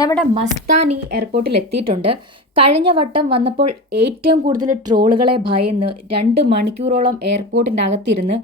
നമ്മുടെ മസ്താനി എയർപോർട്ടിൽ എത്തിയിട്ടുണ്ട്. കഴിഞ്ഞ വട്ടം വന്നപ്പോൾ ഏറ്റവും കൂടുതൽ ട്രോളുകളെ ഭയന്ന് 2 മണിക്കൂറോളം എയർപോർട്ടിൻ്റെ അകത്തിരുന്ന്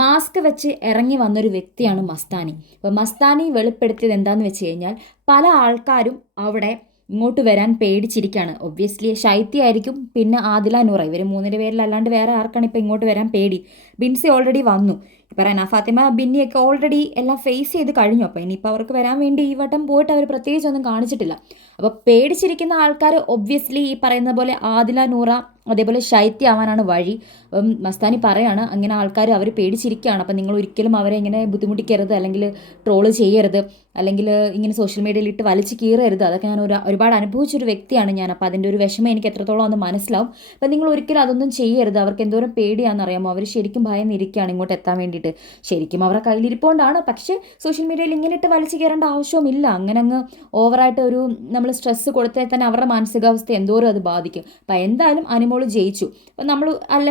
മാസ്ക് വെച്ച് ഇറങ്ങി വന്നൊരു വ്യക്തിയാണ് മസ്താനി. അപ്പോൾ മസ്താനി വെളിപ്പെടുത്തിയത് എന്താണെന്ന് വെച്ച് കഴിഞ്ഞാൽ പല ആൾക്കാരും അവിടെ ഇങ്ങോട്ട് വരാൻ പേടിച്ചിരിക്കുകയാണ്. ഒബ്വിയസ്ലി ശൈത്യായിരിക്കും, പിന്നെ ആദില നൂറ, ഇവർ 3 പേരിൽ അല്ലാണ്ട് വേറെ ആർക്കാണ് ഇപ്പോൾ ഇങ്ങോട്ട് വരാൻ പേടി. ബിൻസി ഓൾറെഡി വന്നു, ഇപ്പോൾ റന ഫാത്തിമ ബിന്നിയൊക്കെ ഓൾറെഡി എല്ലാം ഫേസ് ചെയ്ത് കഴിഞ്ഞു. അപ്പോൾ ഇനിയിപ്പോൾ അവർക്ക് വരാൻ വേണ്ടി ഈ വട്ടം പോയിട്ട് അവർ പ്രത്യേകിച്ചൊന്നും കാണിച്ചിട്ടില്ല. അപ്പോൾ പേടിച്ചിരിക്കുന്ന ആൾക്കാർ ഒബ്വിയസ്ലി ഈ പറയുന്ന പോലെ ആദില നൂറ അതേപോലെ ശൈത്യ ആവാനാണ് വഴി. അപ്പം മസ്താനി പറയാണ് അങ്ങനെ ആൾക്കാർ അവർ പേടിച്ചിരിക്കുകയാണ്, അപ്പം നിങ്ങൾ ഒരിക്കലും അവരെ ഇങ്ങനെ ബുദ്ധിമുട്ടിക്കരുത്, അല്ലെങ്കിൽ ട്രോള് ചെയ്യരുത്, അല്ലെങ്കിൽ ഇങ്ങനെ സോഷ്യൽ മീഡിയയിൽ ഇട്ട് വലിച്ച് കീറരുത്. അതൊക്കെ ഞാൻ ഒരുപാട് അനുഭവിച്ചൊരു വ്യക്തിയാണ് ഞാൻ. അപ്പോൾ അതിൻ്റെ ഒരു വിഷമം എനിക്ക് എത്രത്തോളം ഒന്ന് മനസ്സിലാവും. അപ്പം നിങ്ങൾ ഒരിക്കലും അതൊന്നും ചെയ്യരുത്. അവർക്ക് എന്തോരം പേടിയാണെന്നറിയാമോ, അവർ ശരിക്കും ഭയന്നിരിക്കുകയാണ് ഇങ്ങോട്ട് എത്താൻ വേണ്ടിയിട്ട്. ശരിക്കും അവരുടെ കയ്യിലിരിപ്പോണ്ടാണ്, പക്ഷേ സോഷ്യൽ മീഡിയയിൽ ഇങ്ങനെ ഇട്ട് വലിച്ച് കയറേണ്ട ആവശ്യവുമില്ല. അങ്ങനെ അങ്ങ് ഓവറായിട്ട് ഒരു നമ്മൾ സ്ട്രെസ്സ് കൊടുത്താൽ തന്നെ അവരുടെ മാനസികാവസ്ഥ എന്തോരം അത് ബാധിക്കും. അപ്പം എന്തായാലും അനുമോള് ജയിച്ചു. അപ്പം നമ്മൾ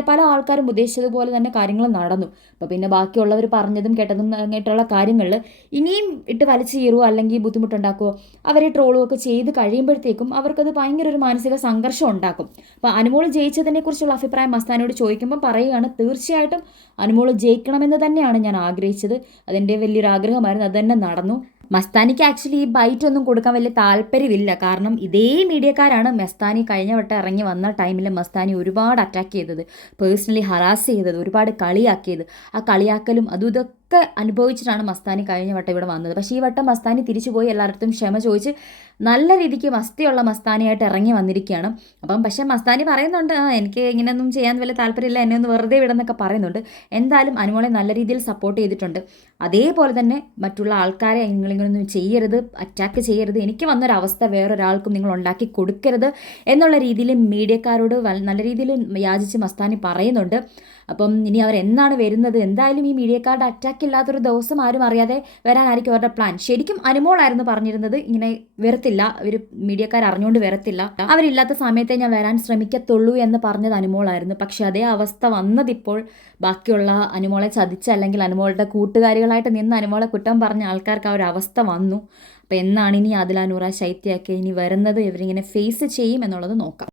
പല ആൾക്കാരും ഉദ്ദേശിച്ചതുപോലെ തന്നെ കാര്യങ്ങൾ നടന്നു. അപ്പോൾ പിന്നെ ബാക്കിയുള്ളവർ പറഞ്ഞതും കേട്ടതും ആയിട്ടുള്ള കാര്യങ്ങളിൽ ഇനിയും ഇട്ട് വലിച്ചു കീറുമോ അല്ലെങ്കിൽ ബുദ്ധിമുട്ടുണ്ടാക്കുമോ, അവരെ ട്രോളുമോ ഒക്കെ ചെയ്ത് കഴിയുമ്പോഴത്തേക്കും അവർക്കത് ഭയങ്കര ഒരു മാനസിക സംഘർഷം ഉണ്ടാക്കും. അപ്പോൾ അനുമോള് ജയിച്ചതിനെക്കുറിച്ചുള്ള അഭിപ്രായം മസ്താനോട് ചോദിക്കുമ്പോൾ പറയുകയാണ്, തീർച്ചയായിട്ടും അനുമോള് ജയിക്കണമെന്ന് തന്നെയാണ് ഞാൻ ആഗ്രഹിച്ചത്. അതെൻ്റെ വലിയൊരു ആഗ്രഹമായിരുന്നു, അത് തന്നെ നടന്നു. മസ്താനിക്ക് ആക്ച്വലി ഈ ബൈറ്റ് ഒന്നും കൊടുക്കാൻ വലിയ താല്പര്യമില്ല. കാരണം ഇതേ മീഡിയക്കാരാണ് മസ്താനി കഴിഞ്ഞ വട്ടം ഇറങ്ങി വന്ന ടൈമിൽ മസ്താനി ഒരുപാട് അറ്റാക്ക് ചെയ്തത്, പേഴ്സണലി ഹറാസ് ചെയ്തത്, ഒരുപാട് കളിയാക്കിയത്. ആ കളിയാക്കലും അതും ഇതൊക്കെ അനുഭവിച്ചിട്ടാണ് മസ്താനി കഴിഞ്ഞ വട്ടം ഇവിടെ വന്നത്. പക്ഷേ ഈ വട്ടം മസ്താനി തിരിച്ചു പോയി എല്ലായിടത്തും ക്ഷമ ചോദിച്ച് നല്ല രീതിക്ക് മസ്തിയുള്ള മസ്താനിയായിട്ട് ഇറങ്ങി വന്നിരിക്കുകയാണ്. പക്ഷേ മസ്താനി പറയുന്നുണ്ട്, എനിക്ക് ഇങ്ങനെയൊന്നും ചെയ്യാൻ വലിയ താല്പര്യമില്ല, എന്നെ ഒന്ന് വെറുതെ വിടുന്നൊക്കെ പറയുന്നുണ്ട്. എന്തായാലും അനുമോളെ നല്ല രീതിയിൽ സപ്പോർട്ട് ചെയ്തിട്ടുണ്ട്. അതേപോലെ തന്നെ മറ്റുള്ള ആൾക്കാരെ നിങ്ങളിങ്ങനൊന്നും ചെയ്യരുത്, അറ്റാക്ക് ചെയ്യരുത്, എനിക്ക് വന്നൊരവസ്ഥ വേറൊരാൾക്കും നിങ്ങൾ ഉണ്ടാക്കി കൊടുക്കരുത് എന്നുള്ള രീതിയിൽ മീഡിയക്കാരോട് നല്ല രീതിയിൽ യാചിച്ച് മസ്താനി പറയുന്നുണ്ട്. അപ്പം ഇനി അവരെന്നാണ് വരുന്നത്, എന്തായാലും ഈ മീഡിയക്കാരുടെ അറ്റാക്ക് ഇല്ലാത്തൊരു ദിവസം ആരും അറിയാതെ വരാനായിരിക്കും അവരുടെ പ്ലാൻ. ശരിക്കും അനുമോളായിരുന്നു പറഞ്ഞിരുന്നത് ഇങ്ങനെ വരത്തില്ല, ഇവർ മീഡിയക്കാർ അറിഞ്ഞുകൊണ്ട് വരത്തില്ല, അവരില്ലാത്ത സമയത്തെ ഞാൻ വരാൻ ശ്രമിക്കത്തുള്ളൂ എന്ന് പറഞ്ഞത് അനുമോളായിരുന്നു. പക്ഷെ അതേ അവസ്ഥ വന്നതിപ്പോൾ ബാക്കിയുള്ള അനുമോളെ ചതിച്ച അല്ലെങ്കിൽ അനുമോളുടെ കൂട്ടുകാരികളായിട്ട് നിന്ന് അനുമോളെ കുറ്റം പറഞ്ഞ ആൾക്കാർക്ക് ആ ഒരു അവസ്ഥ വന്നു. അപ്പോൾ എന്നാണ് ഇനി ആദില നൂറ ശൈത്യമൊക്കെ ഇനി വരുന്നത്, ഇവരിങ്ങനെ ഫേസ് ചെയ്യും എന്നുള്ളത് നോക്കാം.